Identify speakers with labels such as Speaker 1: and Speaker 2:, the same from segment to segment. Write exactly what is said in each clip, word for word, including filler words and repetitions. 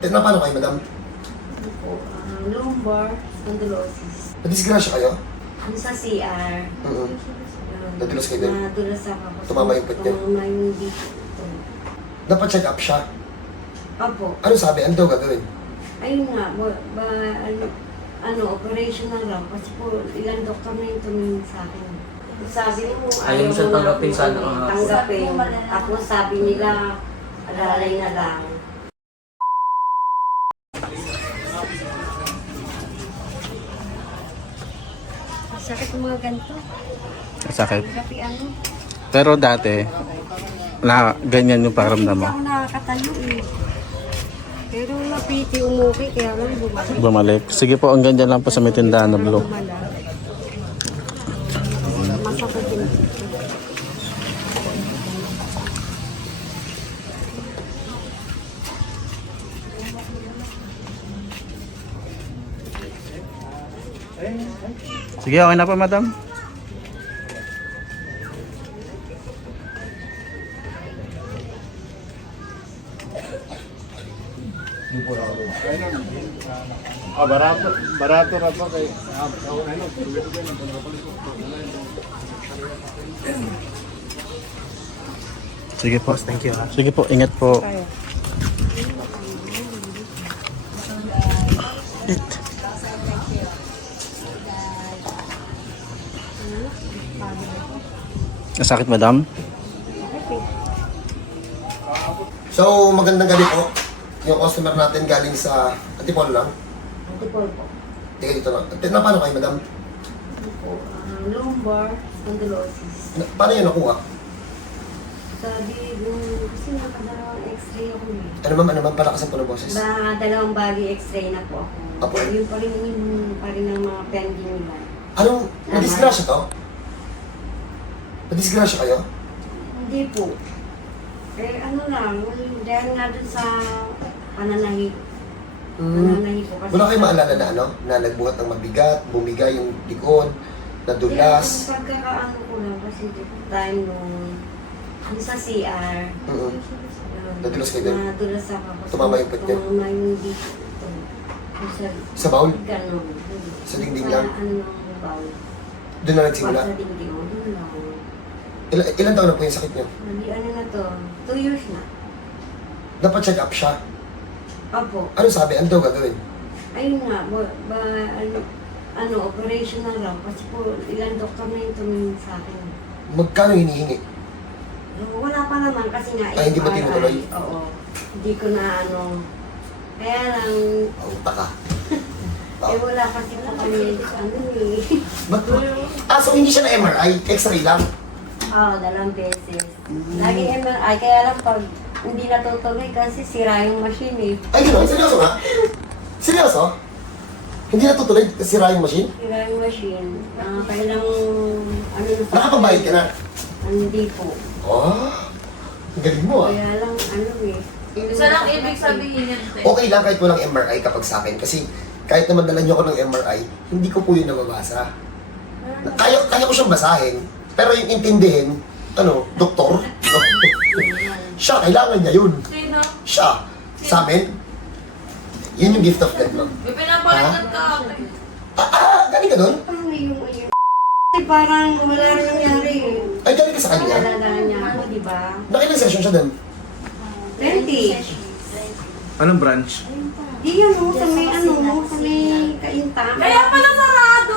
Speaker 1: Eh, na paano kayo, madam?
Speaker 2: Ano po, ah, lumbar spondylosis.
Speaker 1: Nadisgrasya kayo?
Speaker 2: Ano sa C R?
Speaker 1: Oo.
Speaker 2: Yun.
Speaker 1: Nadulas kayo din?
Speaker 2: Nadulas ako.
Speaker 1: Tumama yung puwet niyo?
Speaker 2: Tumama yung dito. Ito.
Speaker 1: Dapat check up siya.
Speaker 2: Opo.
Speaker 1: Ano sabi? Ano daw gagawin?
Speaker 2: Ayun nga, ba, ba, ano, ano, operation na lang. Kasi po, ilang doktor na yung tumingin sa akin. Sabi mo,
Speaker 3: Ayaw mo siya
Speaker 2: na
Speaker 3: tanggapin
Speaker 2: akong,
Speaker 3: sana,
Speaker 2: ano,
Speaker 3: ah.
Speaker 2: tanggapin. Tapos sabi nila, alalay na lang. Sakit ng mga ganito.
Speaker 4: Sakit.
Speaker 2: Gabi ano.
Speaker 4: Pero dati, na ganyan yung pakiramdam mo.
Speaker 2: Hindi ako nakakatayo eh. Pero napiti umuki, kaya lang bumalik.
Speaker 4: Bumalik. Sige po, ang ganyan lang po sa may tindahan na blue.
Speaker 2: Masakit din.
Speaker 4: Sige, okay na po, madam.
Speaker 5: Ah, barato, barato na to kay
Speaker 4: Sige po. Thank you. Sige po, ingat po. It. Nasakit, madam?
Speaker 1: So, magandang gabi po. Yung customer natin galing sa Antipolo lang.
Speaker 2: Antipol po.
Speaker 1: Tingnan dito lang. At na paano kayo, madam?
Speaker 2: Ano po, ah, lumbar spondylosis.
Speaker 1: Na, paano yun nakuha?
Speaker 2: Sabi nung, kasi nakadalawang x-ray ako eh.
Speaker 1: Ano ma'am, ano ma'am, palakas ang po ng boses?
Speaker 2: Ba, dalawang body x-ray na po ako.
Speaker 1: Apo.
Speaker 2: Yun pa rin yung pa rin ang mga pending nila.
Speaker 1: Anong, nadisgrasya to? Nadisgrasya kayo?
Speaker 2: Hindi po. Eh ano lang, dahil nga dun sa pananahi. Pananahi po. Kasi
Speaker 1: Wala kayong maalala na ano? Na nagbuhat ng mabigat, bumigay yung likod, nadulas.
Speaker 2: Yung pagkakaano ko lang kasi time nung ano sa C R.
Speaker 1: Mm-mm.
Speaker 2: Yun.
Speaker 1: Nadulas kayo din?
Speaker 2: Nadulas ako. Kasi
Speaker 1: Tumama yung puwet niyo?
Speaker 2: Tumama yung dito. Ito. Yung Sa,
Speaker 1: Sa baul?
Speaker 2: Ganon.
Speaker 1: Sa dingding lang?
Speaker 2: Sa ano ng baul.
Speaker 1: Doon na nagsimula?
Speaker 2: Sa dingding. Oh, doon lang.
Speaker 1: Ilan, ilan taon na po yung sakit niyo?
Speaker 2: Hindi, ano na to? Two years na.
Speaker 1: Dapat check up siya.
Speaker 2: Opo.
Speaker 1: Ano sabi? Ano daw gagawin?
Speaker 2: Ayun nga, ba, ba, ano, ano, operation na lang. Kasi po, ilang doktor na yung tumingin sa akin.
Speaker 1: Magkano hinihingi?
Speaker 2: No, wala pa naman kasi nga.
Speaker 1: Ay, hindi ba
Speaker 2: M R I,
Speaker 1: tinutuloy?
Speaker 2: Oo. Hindi ko na ano. Kaya lang,
Speaker 1: Oh, taka.
Speaker 2: eh wala kasi po kami, ano eh.
Speaker 1: Ba't? Ah, so hindi siya na M R I? X-ray lang?
Speaker 2: Oo, dalawang beses. Lagi M R I, kaya lang pag hindi natutuloy kasi sira yung machine eh.
Speaker 1: Ay, gano'n? Seryoso nga? Seryoso? Hindi natutuloy kasi sira yung machine?
Speaker 2: Sira yung machine. Ah, kailang, ano na sa
Speaker 1: Nakapagbayad ka na?
Speaker 2: Hindi po.
Speaker 1: Oh, ang galing mo ah.
Speaker 2: Kaya lang, ano eh.
Speaker 6: Isa lang ibig sabihin yan, te.
Speaker 1: Okay lang kahit walang M R I kapag sa akin kasi kahit naman dala niyo ako ng M R I, hindi ko po yun nababasa. Kaya, kaya ko siyang basahin, pero yung intindihin, ano, doktor, no? Siya, kailangan niya yun.
Speaker 6: Sino?
Speaker 1: Siya, sa amin, yun yung gift of God, ma'am.
Speaker 6: May pinapalitan ka.
Speaker 1: Ah, ah, galing ka doon?
Speaker 2: Paano yung ayun? Kasi parang wala rin nangyari eh.
Speaker 1: Ay, galing ka sa kanya?
Speaker 2: Naalala niya ako, di ba?
Speaker 1: Nakilang session siya doon?
Speaker 2: twenty.
Speaker 4: Anong branch?
Speaker 2: Di yan mo, sa may ano mo, sa may kainta.
Speaker 6: Kaya pala sarado!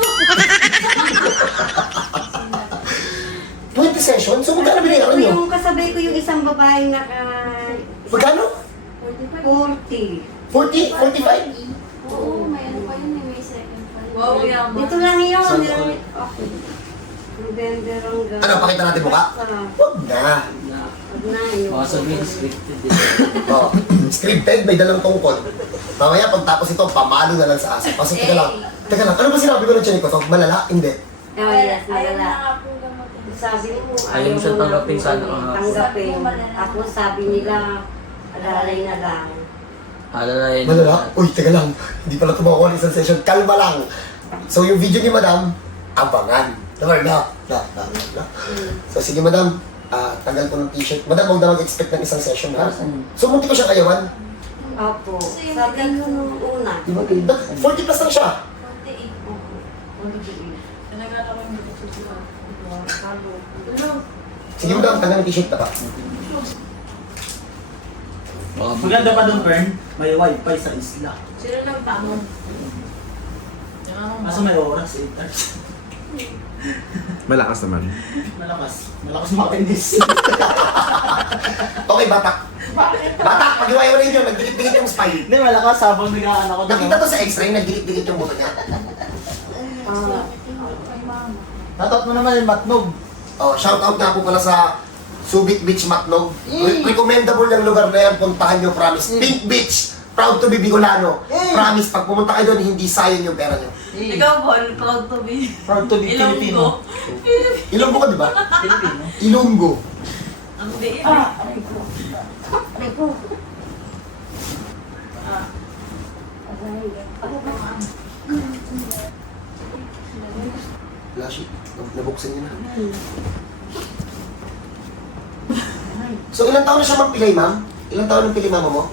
Speaker 1: twenty session? So, magkano binayaran niyo?
Speaker 2: Yung kasabay ko yung isang babaeng naka...
Speaker 1: Magkano?
Speaker 2: forty.
Speaker 1: forty? forty-five?
Speaker 7: Oo, may ano pa yun, may second pa yun.
Speaker 6: Wow, yaman.
Speaker 2: Dito lang yun.
Speaker 1: Saan
Speaker 2: Dito
Speaker 1: ako?
Speaker 2: lang- Okay. November hanggang...
Speaker 1: Ano, pakita natin mukha?
Speaker 2: Sa-
Speaker 1: Huwag na.
Speaker 2: Wag na yun.
Speaker 3: Baka sabihin, scripted din.
Speaker 1: Oh, scripted, may dalang tungkod. Mamaya, pagtapos ito, pamalo na lang sa aso. Pasok, teka lang. Teka lang, ano ba sinabi ko ng tiyan ko? So, malala? Hindi.
Speaker 2: Oh, yes,
Speaker 7: Ayaw na
Speaker 2: malala.
Speaker 7: nga po gamutin.
Speaker 2: Sabi mo,
Speaker 3: Ayaw mo siya
Speaker 2: mo na
Speaker 3: tanggapin
Speaker 2: akong
Speaker 3: sana, ah.
Speaker 2: Tanggapin. Tapos sabi nila, alalay na lang.
Speaker 3: Alalayan.
Speaker 1: Malala? Uy, teka lang. Hindi pala tumakuha ng isang session. Kalma lang. So, yung video ni Madam, abangan. Diba? Na, na, na, na. So, sige Madam, ah, tanggal ko ng t-shirt. Madam, huwag na mag-expect ng isang session ha. So, munti ko siyang ayawan.
Speaker 2: Opo. Sabi ko nung una.
Speaker 1: Di ba ganda? forty plus lang siya. Sige mo daw, tagal ng t-shirt na pa.
Speaker 8: Maganda pa doon, Fern. May wifi sa isla.
Speaker 6: Sino nang tanong?
Speaker 8: Kaso may oras, eight hours.
Speaker 4: Malakas naman.
Speaker 8: Malakas. Malakas makinis.
Speaker 1: Okay, batak. Batak, pag-iwayo na yun, nagdikit-dikit yung spine.
Speaker 8: Hindi, malakas habang nag-aan ako.
Speaker 1: Nakita to sa x-ray, nagdikit-dikit yung buto niya.
Speaker 2: Ah,
Speaker 8: Tatot mo naman yung matnog.
Speaker 1: Oh, shout out nga po pala sa Subic Beach, Matnog. Re- recommendable yung lugar na yan, puntahan nyo, promise. Pink Beach, proud to be Bicolano. Promise, pag pumunta kayo doon, hindi sayang yung pera nyo.
Speaker 6: Ikaw, Paul, proud to be.
Speaker 8: Proud to be Filipino.
Speaker 1: Ilonggo ka, di ba?
Speaker 8: Filipino.
Speaker 1: Ilonggo.
Speaker 6: Ang diin.
Speaker 2: ah, aray ko. Aray ko.
Speaker 6: Ah.
Speaker 2: Aray. Ano ba?
Speaker 1: Lashi, nabuksan niyo na. So, ilang taon na siya magpilay, ma'am? Ilang taon ang pilay mama mo?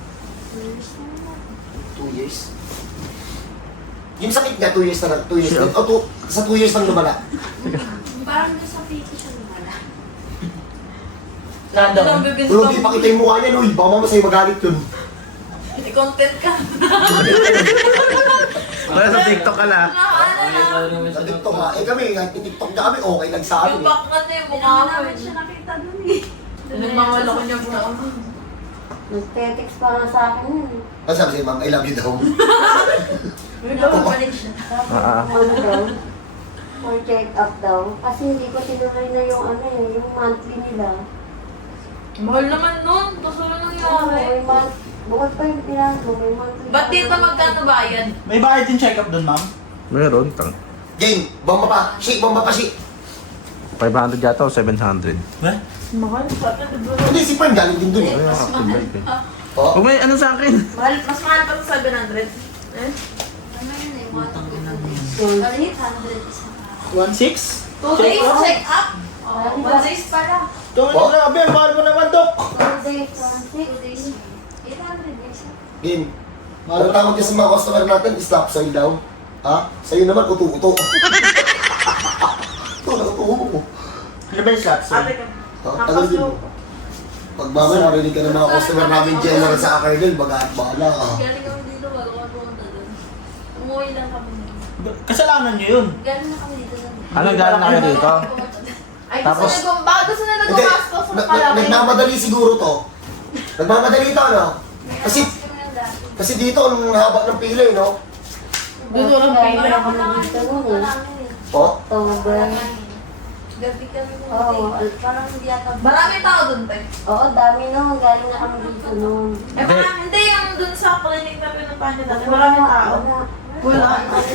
Speaker 1: Two years. Yung sakit niya, two years na lang. Two years na. O, two, sa two years lang lumala.
Speaker 7: Parang doon sa piki siya lumala.
Speaker 8: Saan daw?
Speaker 6: Anong bibis
Speaker 1: Ulo, di pakita yung mukha niya, Luy. Baka mama sa'yo magalit yun.
Speaker 6: I-content ka.
Speaker 4: Wala sa TikTok ka lang.
Speaker 1: Sa TikTok nga. Eh kami, kahit TikTok niya kami, okay lang sa amin
Speaker 6: Yung
Speaker 1: eh.
Speaker 6: back na niya, yung
Speaker 7: Hindi
Speaker 6: mukha
Speaker 7: naman
Speaker 6: ko.
Speaker 7: namin siya nakita doon eh.
Speaker 6: Nagmamala ko niya mukha ko.
Speaker 2: Nag-text pa nga sa akin yun. eh.
Speaker 1: Ano sabi sa'yo, ma'am, I love you daw.
Speaker 6: Bumalik siya.
Speaker 4: Ah, ah.
Speaker 2: Ano daw? For check up daw. Kasi hindi ko tinuloy na yung ano eh, yung monthly nila.
Speaker 6: Mahal naman nun. Tapos wala
Speaker 2: Oo,
Speaker 6: nangyari.
Speaker 2: may month. Bukod pa yung pinanto, may monthly.
Speaker 6: Ba't dito magkano bayad?
Speaker 8: May bayad yung check-up doon, ma'am?
Speaker 4: Meron. Tang.
Speaker 1: Game, bomba pa. Shake, bomba pa, shake.
Speaker 4: five hundred yata o seven hundred.
Speaker 8: Ba?
Speaker 6: Mahal. Sabi na, diba?
Speaker 1: Hindi, si Pern galing din dun eh.
Speaker 4: Ay, active eh.
Speaker 1: Oh.
Speaker 4: Kung may ano sa akin.
Speaker 6: Mahal, mas mahal pa sa seven hundred. Eh?
Speaker 7: Ano yun eh, one
Speaker 2: Yung
Speaker 7: eight hundred isa.
Speaker 8: one six?
Speaker 6: Two days check up.
Speaker 7: Oh, one days pala.
Speaker 8: Ito,
Speaker 1: Oh.
Speaker 8: grabe, ang mahal mo naman, Dok.
Speaker 2: one day, one
Speaker 7: Two
Speaker 2: six.
Speaker 7: days. eight hundred isa.
Speaker 1: Game. Ano tawag niya sa mga customer natin? Stop sa'yo daw. Ha? Sa'yo naman, uto-uto. Ito, uto-uto.
Speaker 8: Ano ba yung slap, sir?
Speaker 6: Ate ka.
Speaker 1: Ha? Tagal din mo. Pag mama, narinig ka ng mga customer namin general sa Akardel, baga at bahala ka.
Speaker 7: Galing kami dito bago kami pumunta doon. Umuwi lang kami.
Speaker 8: Kasalanan niyo yun.
Speaker 7: Galing na kami dito doon.
Speaker 4: Ano galing na kayo dito?
Speaker 6: Ay,
Speaker 4: Tapos-
Speaker 6: gusto na baka gusto na
Speaker 1: Hindi,
Speaker 6: nagpamastos
Speaker 1: na-
Speaker 6: ng
Speaker 1: na-
Speaker 6: kalaki.
Speaker 1: nagmamadali siguro to. Nagmamadali to, no? Kasi,
Speaker 7: Kami yung dati.
Speaker 1: kasi dito, ang haba ng pila, eh, no?
Speaker 6: Gusto lang
Speaker 2: Kaya
Speaker 6: pila.
Speaker 2: na kami dito nun eh.
Speaker 7: Marami eh.
Speaker 1: Po?
Speaker 2: October.
Speaker 7: Gabi kami
Speaker 2: Oo,
Speaker 7: pumunta.
Speaker 2: al-
Speaker 7: Parang hindi ata.
Speaker 6: Maraming tao dun, te.
Speaker 2: Oo, dami nun. Galing na kami dito nun.
Speaker 6: Eh, parang hindi yung dun sa clinic na pinuntahan niya dati. Maraming tao.
Speaker 2: Wala.
Speaker 6: Wala.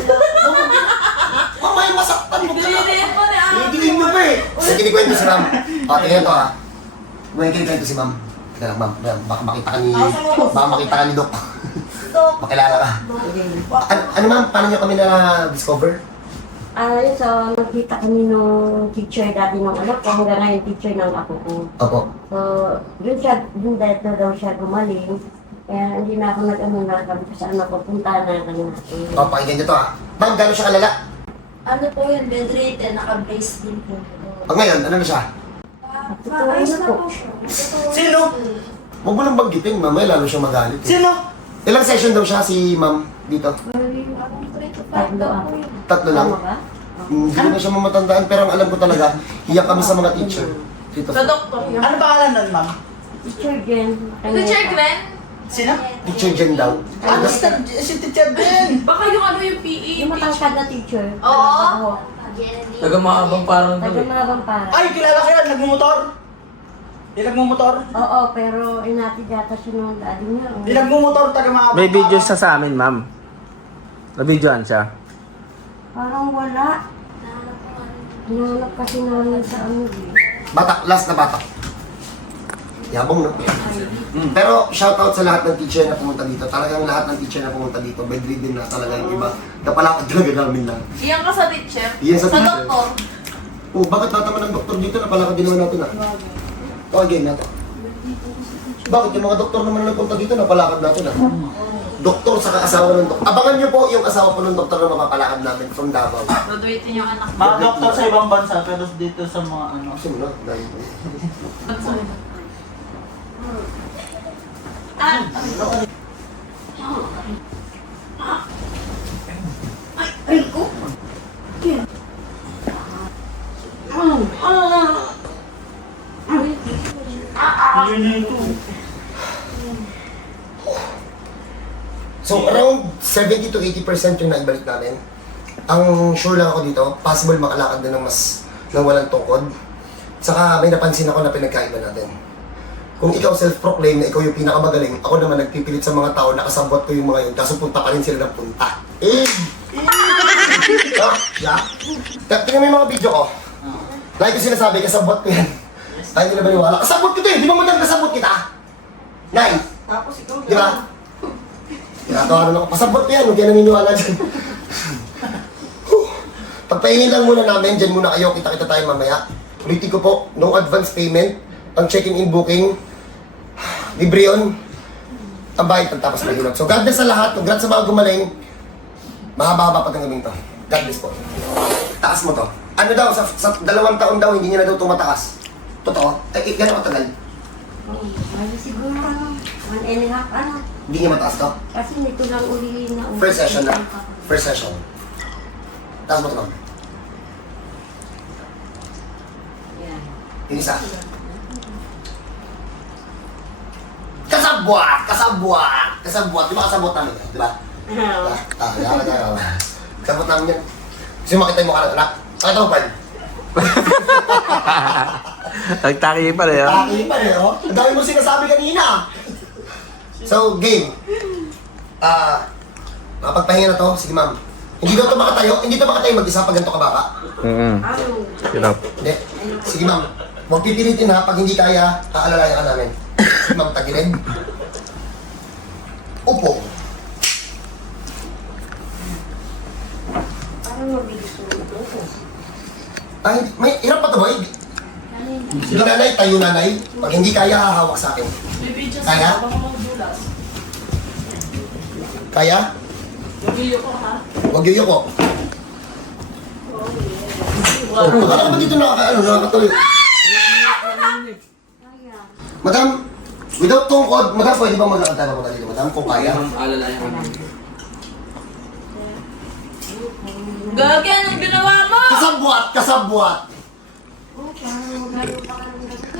Speaker 1: Mamaya masaktan mo ka na.
Speaker 6: Diliin mo ni Ate.
Speaker 1: Hindi mo pa eh. Sige, kinikwento si ma'am. O, tingnan to ha. May kinikwento si ma'am. Teka lang, ma'am. Baka makita ka ni... Baka makita ka ni Doc. Makilala ka. Ano, ano ma'am, paano niyo kami na-discover?
Speaker 2: Ano yun, so nakita kami nung teacher dati ng anak ko, hanggang ngayon teacher ng ako ko.
Speaker 1: Opo.
Speaker 2: So, dun siya, dun dahil na daw siya gumaling. Kaya hindi na ako nag-ano na kami ko sa anak ko, punta na kami natin.
Speaker 1: O, pakinggan niyo to ha. Ma'am, gano'n siya kalala?
Speaker 7: Ano po yun, bedridden, naka-brace din po.
Speaker 1: Pag ngayon, ano na siya?
Speaker 7: Maayos na po siya.
Speaker 8: Sino?
Speaker 1: Huwag mo nang banggitin, mamaya lalo siya magalit. Eh.
Speaker 8: Sino?
Speaker 1: Ilang session daw siya si ma'am dito?
Speaker 7: Bali, akong three to five
Speaker 2: Tatlo
Speaker 7: daw
Speaker 2: ako.
Speaker 7: po yun.
Speaker 1: Tatlo lang?
Speaker 2: Tama ba?
Speaker 1: Hindi ko na siya mamatandaan, pero ang alam ko talaga, hiyak kami sa mga teacher. Dito.
Speaker 6: Sa doktor.
Speaker 8: Ano pangalan nun, ma'am?
Speaker 2: Teacher Jen.
Speaker 6: Teacher Glenn?
Speaker 8: Sino?
Speaker 1: Teacher Jen daw.
Speaker 8: Ano si, si Teacher Ben?
Speaker 6: Baka yung ano yung P E
Speaker 2: Yung
Speaker 6: teacher.
Speaker 2: matangkad na teacher.
Speaker 6: Oo.
Speaker 7: Jenny.
Speaker 3: Taga maabang parang
Speaker 2: Taga
Speaker 3: gabi.
Speaker 2: mga para.
Speaker 8: Ay, kilala ko yan, nagmumotor. Yung nagmumotor?
Speaker 2: Oo, pero inatid yata siya nung daddy niya. oh.
Speaker 8: Yung nagmumotor, taga mga...
Speaker 4: May video siya sa amin, ma'am. Na-videoan siya.
Speaker 2: Parang wala.
Speaker 7: Nahanap ko nga rin.
Speaker 2: Hinahanap kasi namin sa ano eh.
Speaker 1: Batak, last na batak. Yabong, no? Pero shoutout sa lahat ng teacher na pumunta dito. Talagang lahat ng teacher na pumunta dito. Bedridden na talaga yung iba. Napalakad talaga namin lang.
Speaker 6: Iyan ka sa teacher?
Speaker 1: Iyan sa teacher.
Speaker 6: doktor?
Speaker 1: Oh, bakit nataman ng doktor dito? Napalakad din naman natin ah. O, again, nato. Bakit yung mga doktor naman na nagpunta dito, napalakad natin ah. Doktor sa asawa ng doktor. Abangan nyo po yung asawa po ng doktor na mapapalakad namin from Davao.
Speaker 7: Graduating yung anak
Speaker 8: Mga doktor sa ibang bansa, pero dito sa mga ano.
Speaker 1: Kasi mo na, dahil po.
Speaker 2: Ay ko.
Speaker 8: Yun na ito.
Speaker 1: So around seventy to eighty percent yung naibalik namin. Ang sure lang ako dito, possible makalakad na ng mas nang walang tungkod. Saka may napansin ako na pinagkaiba natin. Kung ikaw self-proclaim na ikaw yung pinakamagaling, ako naman nagpipilit sa mga tao na kasabot ko yung mga yun, kaso punta pa rin sila ng punta. Eh! Ah, yeah. Tingnan mo yung mga video ko. Like ko sinasabi, kasabot ko yan. Ay, hindi na baniwala. Kasabot ko to eh! Di ba mo nang kasabot kita? Nay!
Speaker 2: Tapos ikaw,
Speaker 1: Di ba? Tinatawaran ako, pasabot ko yan, huwag yan naniniwala dyan. Pagpahingin lang muna namin, dyan muna kayo, kita-kita tayo mamaya. Ulitin ko po, no advance payment, ang checking in booking, libre yun, ang bayad pagtapos mahilot. So God bless sa lahat, congrats sa mga gumaling, mahaba-haba pa ang gabing to. God bless po. Taas mo to. Ano daw, sa, sa dalawang taon daw, hindi niya na daw tumataas. Totoo? Ay, gano'n matagal?
Speaker 2: oh, ay, siguro ano, one and a half, ano.
Speaker 1: Hindi niya mataas to?
Speaker 2: Kasi nito lang uli na uli.
Speaker 1: First session na. First session. Taas mo to, ma'am.
Speaker 2: Yan.
Speaker 1: Yung isa. Kasabwat! Kasabwat! Kasabwat! Di ba kasabwat namin? Di ba? Ah, ah, yaman na yaman. Kasabwat namin yan. Gusto mo makita yung mukha ng anak? Pakita mo, Pal.
Speaker 4: Nagtaki pa rin, oh.
Speaker 1: Taki pa rin, oh. Ang dami mo sinasabi kanina. So, game. Ah, makapagpahinga na to. Sige, ma'am. Hindi daw to makatayo. Hindi to makatayo mag-isa pag ganito ka baka.
Speaker 4: Mm-hmm.
Speaker 2: Ano?
Speaker 4: Hirap.
Speaker 1: Hindi. Sige, ma'am. Huwag pipilitin ha. Pag hindi kaya, aalalayan ka namin. Sige, ma'am. Tagilid. Upo.
Speaker 2: Parang mabilis mo ito.
Speaker 1: Ay, may hirap pa to, boy. Sige, nanay. Tayo, nanay. Pag hindi kaya, hahawak sa akin.
Speaker 6: Bibidyo
Speaker 1: Kaya?
Speaker 6: sa baka magbulas.
Speaker 1: Kaya?
Speaker 6: Bibidyo ko ha.
Speaker 1: Huwag yuyoko. Oh, baka naman dito nakaka, ano, nakakatuloy. Madam, without tungkod, madam, pwede bang maglakad tayo papunta dito, madam, kung kaya?
Speaker 3: Ang alalayan ko namin.
Speaker 6: Gagi, anong ginawa mo?
Speaker 1: Kasabwat! Kasabwat!
Speaker 2: Oh, parang magano pa ka ng gato.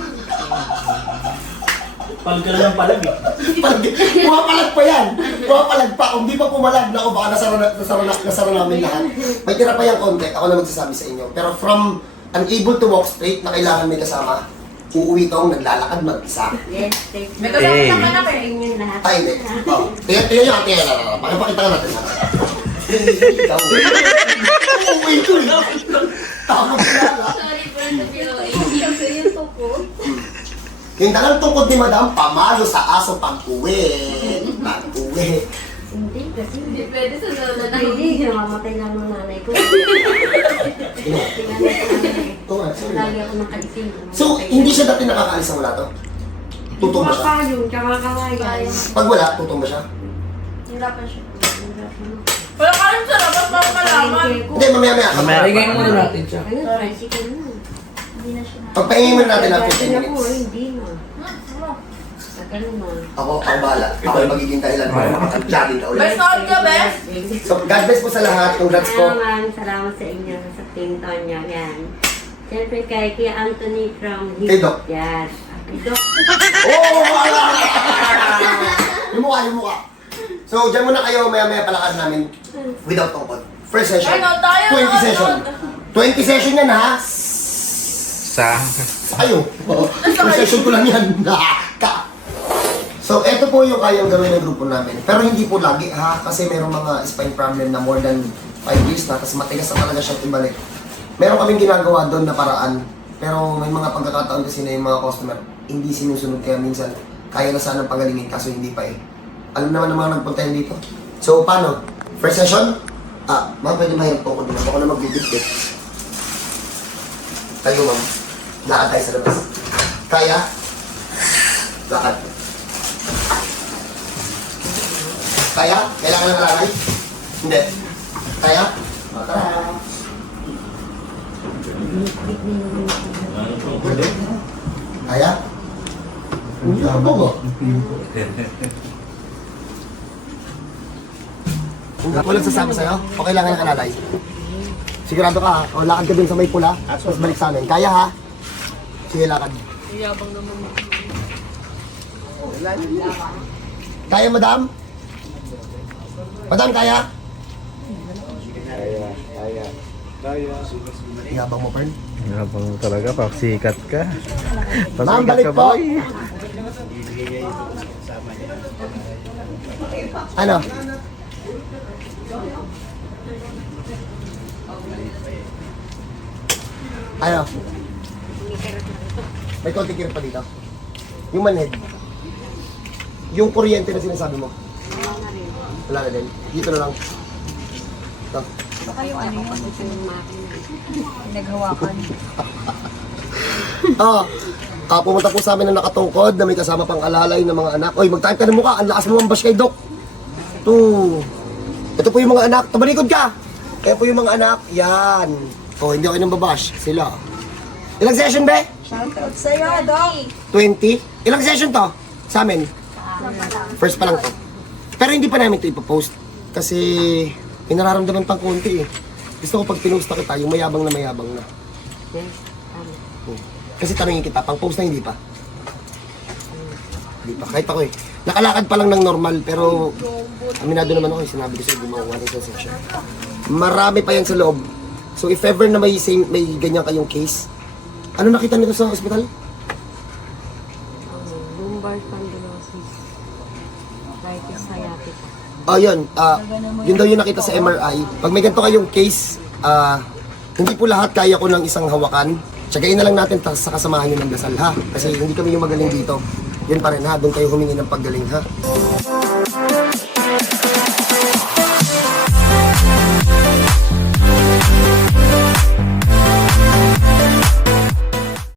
Speaker 8: Palag ka lang ng palag eh.
Speaker 1: Palag, pumapalag pa yan! Pumapalag pa! Kung di pa pumalag na ako, baka nasara, na- nasara, na- nasara namin lahat. May tira pa yung konti, ako na magsasabi sa inyo. Pero from unable to walk straight na kailangan may kasama, uuwi kang naglalakad mag-isa.
Speaker 2: Yes, thank you.
Speaker 6: May kasama
Speaker 4: Eh.
Speaker 6: ka na
Speaker 2: Sa inyo lahat.
Speaker 1: Ay, hindi. Oh, tingnan, tingnan nyo, tingnan nyo. Pakipakita ka natin. Ikaw. Uuwi ko eh. Takot ka na.
Speaker 7: Sorry for the P O A. Kasi yung tuko.
Speaker 1: Yung talang tungkod ni Madam, pamalo sa aso pag-uwi. Pag-uwi.
Speaker 2: Hindi, kasi
Speaker 7: Hindi pwede sa lola na.
Speaker 2: hindi, namamatay lang ng nanay ko.
Speaker 1: Ino.
Speaker 2: Tingnan mo sa nanay.
Speaker 1: Ito nga, sorry.
Speaker 2: Lagi ako nakaisin.
Speaker 1: So, hindi siya dati nakakaalis ng wala to? Tutumba siya?
Speaker 2: Kumakayon, tsaka kakayan.
Speaker 1: Pag wala, tutumba siya?
Speaker 7: Hirapan siya.
Speaker 6: Wala ka rin sa labas para malaman.
Speaker 1: Hindi, mamaya-maya.
Speaker 4: Mamaya.
Speaker 3: Paligay muna natin siya.
Speaker 2: Ayun, tricycle na.
Speaker 7: Hindi na siya na.
Speaker 1: Pagpahingin muna natin ng fifteen
Speaker 2: Dati na po,
Speaker 1: minutes.
Speaker 2: hindi na. Tagal na.
Speaker 1: Ako, ang bahala. Ako ang magiging dahilan para makapag-jogging ka ulit.
Speaker 6: Best out ka, best.
Speaker 1: So, God bless po sa lahat. Congrats po.
Speaker 2: Salamat, salamat sa inyo sa Team Tonya. Yan. Siyempre kay Kuya Anthony from
Speaker 1: Kay Doc.
Speaker 2: Yes. Kay Doc.
Speaker 1: Oh, wala! Yung mukha, yung mukha. So, dyan muna kayo, maya-maya palakad namin without tungkod. First session.
Speaker 6: Ay, no, tayo,
Speaker 1: twenty
Speaker 6: no,
Speaker 1: session.
Speaker 6: no.
Speaker 1: twenty session yan, ha?
Speaker 4: Sa...
Speaker 1: Sa kayo. First session ko lang yan. Ka. So, eto po yung kayang gawin ng grupo namin. Pero hindi po lagi, ha? Kasi merong mga spine problem na more than five years na, tapos matigas na talaga siyang ibalik. Meron kaming ginagawa doon na paraan. Pero may mga pagkakataon kasi na yung mga customer, hindi sinusunod kaya minsan kaya na sanang pagalingin kaso hindi pa eh. Alam naman ng mga nagpunta yan dito. So, paano? First session? Ah, ma'am, pwede mahirap po ako din. Ako na magbibigit. Tayo, ma'am. Lakad tayo sa labas. Kaya? Lakad. Kaya? Kailangan ng alalay? Hindi. Kaya? O, tara. Pwede? Kaya? Hindi ako bogo. Ako lang sasama sa'yo? O kailangan ng alalay? Sigurado ka ha? O lakad ka dun sa may pula, tapos balik sa amin. Kaya ha? Sige, lakad. Kaya, madam? Madam, kaya?
Speaker 5: Kaya, kaya. Kaya.
Speaker 1: Yabang mo, Pern.
Speaker 4: Yabang mo talaga, papsikat ka.
Speaker 1: Ma'am,
Speaker 4: Papsikat
Speaker 1: balik
Speaker 4: ka,
Speaker 1: po.
Speaker 4: boy.
Speaker 1: Ano? Ano? May konting kirot pa dito. Yung manhead. Yung kuryente na sinasabi mo. Wala na din. Dito na lang. Ito.
Speaker 2: Baka yung ano yung yung makina. Naghawakan.
Speaker 1: Ah, ah, pumunta po sa amin na nakatungkod na may kasama pang alalay ng mga anak. Oy, mag-type ka ng mukha. Ang lakas mo ang bash kay Doc. Ito. Ito po yung mga anak. Tumalikod ka. Kaya po yung mga anak. Yan. Oh, hindi ako nang babash. Sila. Ilang session, be?
Speaker 2: Shoutout sa'yo, Doc.
Speaker 1: twenty? Ilang session to? Sa amin? First pa lang to. Pero hindi pa namin ito ipopost. Kasi may nararamdaman pang konti eh. Gusto ko pag pinusta kita, yung mayabang na mayabang na. Hmm. Kasi tanongin kita, pang post na hindi pa. Hindi pa, kahit ako eh. Nakalakad pa lang ng normal, pero aminado naman ako eh, sinabi ko sa'yo, di makuha ng isang session. Marami pa yan sa loob. So if ever na may, same, may ganyan kayong case, ano nakita nito sa ospital?
Speaker 2: Lumbar spondylosis. Arthritis sciatica.
Speaker 1: Oh, yun. Ah, yun daw yung nakita sa M R I. Pag may ganito kayong case, ah, hindi po lahat kaya ko ng isang hawakan. Tsagain na lang natin ta- sa kasamahan nyo ng dasal, ha? Kasi hindi kami yung magaling dito. Yun pa rin, ha? Doon kayo humingi ng paggaling, ha?